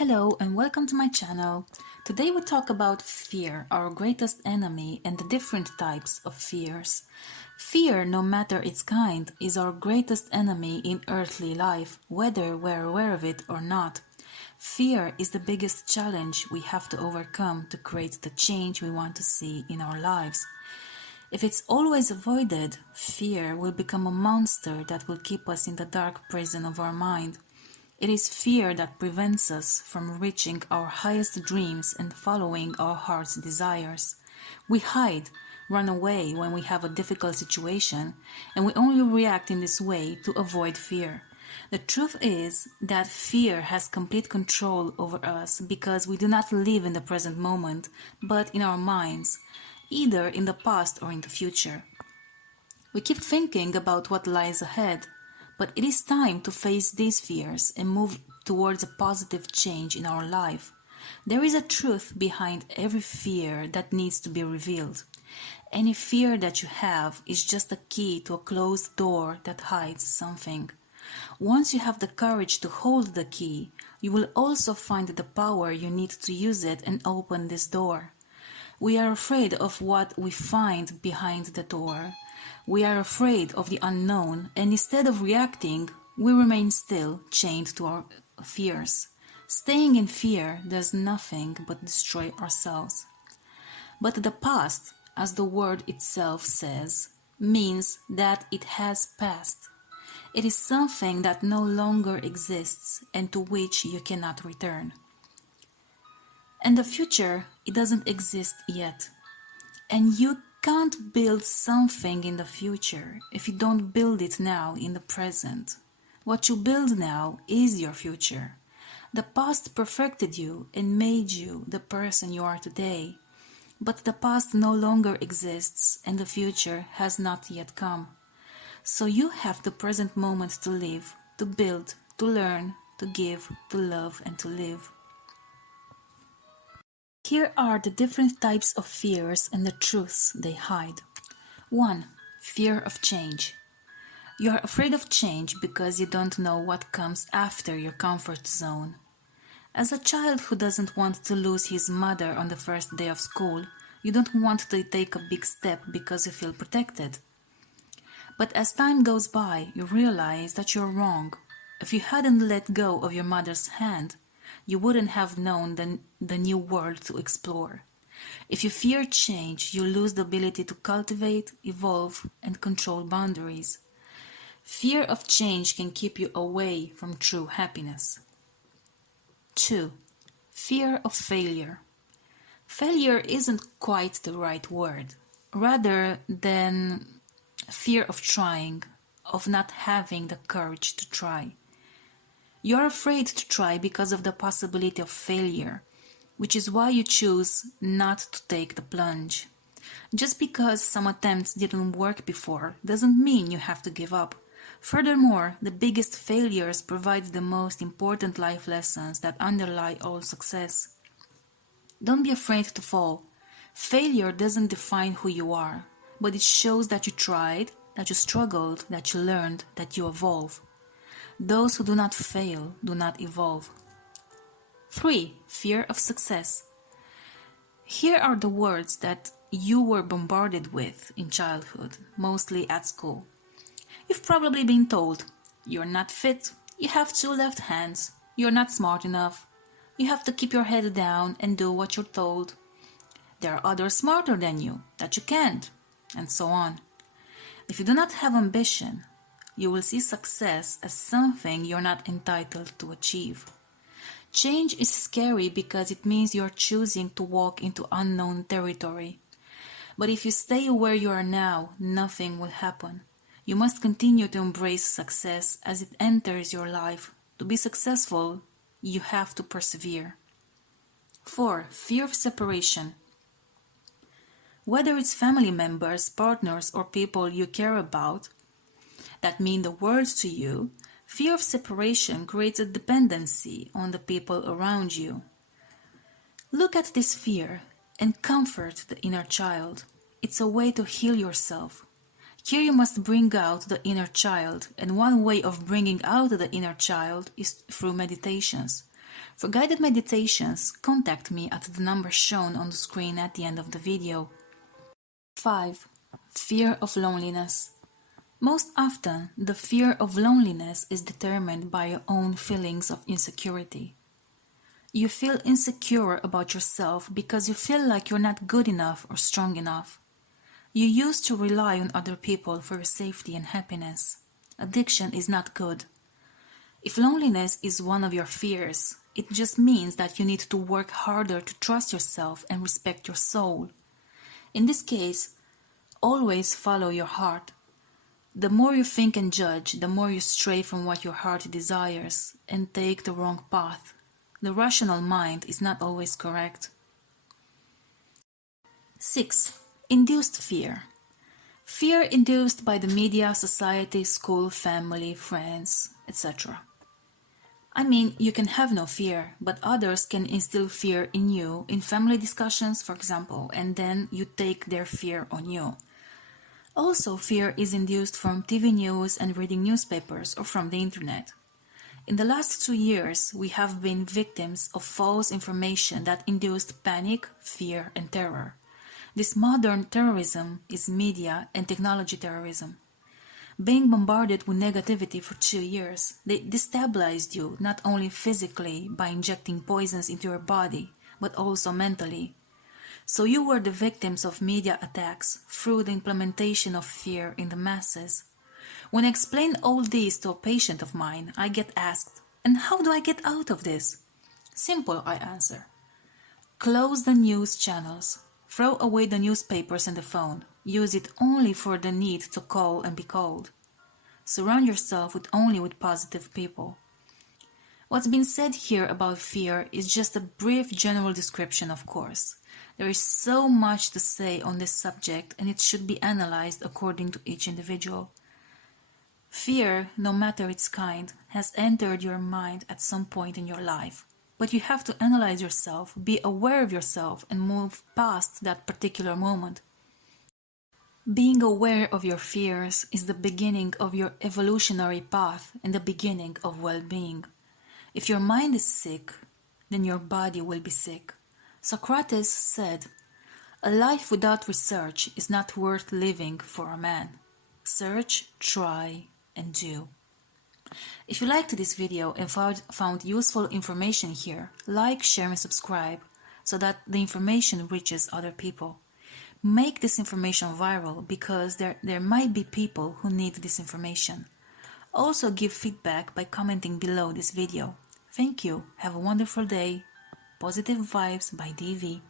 Hello and welcome to my channel. Today we talk about fear, our greatest enemy, and the different types of fears. Fear, no matter its kind, is our greatest enemy in earthly life, whether we're aware of it or not. Fear is the biggest challenge we have to overcome to create the change we want to see in our lives. If it's always avoided, fear will become a monster that will keep us in the dark prison of our mind. It is fear that prevents us from reaching our highest dreams and following our heart's desires. We hide, run away when we have a difficult situation, and we only react in this way to avoid fear. The truth is that fear has complete control over us because we do not live in the present moment, but in our minds, either in the past or in the future. We keep thinking about what lies ahead, but it is time to face these fears and move towards a positive change in our life. There is a truth behind every fear that needs to be revealed. Any fear that you have is just a key to a closed door that hides something. Once you have the courage to hold the key, you will also find the power you need to use it and open this door. We are afraid of what we find behind the door. We are afraid of the unknown, and instead of reacting, we remain still, chained to our fears. Staying in fear does nothing but destroy ourselves. But the past, as the word itself says, means that it has passed. It is something that no longer exists and to which you cannot return. And the future, it doesn't exist yet. And you can't build something in the future if you don't build it now in the present. What you build now is your future. The past perfected you and made you the person you are today. But the past no longer exists and the future has not yet come. So you have the present moment to live, to build, to learn, to give, to love, and to live. Here are the different types of fears and the truths they hide. 1. Fear of change. You are afraid of change because you don't know what comes after your comfort zone. As a child who doesn't want to lose his mother on the first day of school, you don't want to take a big step because you feel protected. But as time goes by, you realize that you're wrong. If you hadn't let go of your mother's hand, you wouldn't have known the new world to explore. If you fear change, you lose the ability to cultivate, evolve, and control boundaries. Fear of change can keep you away from true happiness. 2. Fear of failure. Failure isn't quite the right word. Rather than fear of trying, of not having the courage to try. You are afraid to try because of the possibility of failure, which is why you choose not to take the plunge. Just because some attempts didn't work before doesn't mean you have to give up. Furthermore, the biggest failures provide the most important life lessons that underlie all success. Don't be afraid to fall. Failure doesn't define who you are, but it shows that you tried, that you struggled, that you learned, that you evolve. Those who do not fail do not evolve. 3. Fear of success. Here are the words that you were bombarded with in childhood, mostly at school. You've probably been told, you're not fit, you have 2 left hands, you're not smart enough, you have to keep your head down and do what you're told. There are others smarter than you, that you can't, and so on. If you do not have ambition, you will see success as something you're not entitled to achieve. Change is scary because it means you're choosing to walk into unknown territory. But if you stay where you are now, nothing will happen. You must continue to embrace success as it enters your life. To be successful, you have to persevere. 4. Fear of separation. Whether it's family members, partners, or people you care about that mean the world to you, fear of separation creates a dependency on the people around you. Look at this fear and comfort the inner child. It's a way to heal yourself. Here you must bring out the inner child, and one way of bringing out the inner child is through meditations. For guided meditations, contact me at the number shown on the screen at the end of the video. 5. Fear of loneliness. Most often, the fear of loneliness is determined by your own feelings of insecurity. You feel insecure about yourself because you feel like you're not good enough or strong enough. You used to rely on other people for your safety and happiness. Addiction is not good. If loneliness is one of your fears, it just means that you need to work harder to trust yourself and respect your soul. In this case, always follow your heart. The more you think and judge, the more you stray from what your heart desires and take the wrong path. The rational mind is not always correct. 6. Induced fear. Fear induced by the media, society, school, family, friends, etc. I mean, you can have no fear, but others can instill fear in you in family discussions, for example, and then you take their fear on you. Also, fear is induced from TV news and reading newspapers or from the internet. In the last 2 years, we have been victims of false information that induced panic, fear, and terror. This modern terrorism is media and technology terrorism. Being bombarded with negativity for 2 years, they destabilized you not only physically by injecting poisons into your body, but also mentally. So you were the victims of media attacks through the implementation of fear in the masses. When I explain all this to a patient of mine, I get asked, and how do I get out of this? Simple, I answer. Close the news channels. Throw away the newspapers and the phone. Use it only for the need to call and be called. Surround yourself with positive people. What's been said here about fear is just a brief general description, of course. There is so much to say on this subject, and it should be analyzed according to each individual. Fear, no matter its kind, has entered your mind at some point in your life. But you have to analyze yourself, be aware of yourself, and move past that particular moment. Being aware of your fears is the beginning of your evolutionary path and the beginning of well-being. If your mind is sick, then your body will be sick. Socrates said, "A life without research is not worth living for a man. Search, try, and do." If you liked this video and found useful information here, like, share, and subscribe so that the information reaches other people. Make this information viral because there might be people who need this information. Also give feedback by commenting below this video. Thank you. Have a wonderful day. Positive Vibes by DV.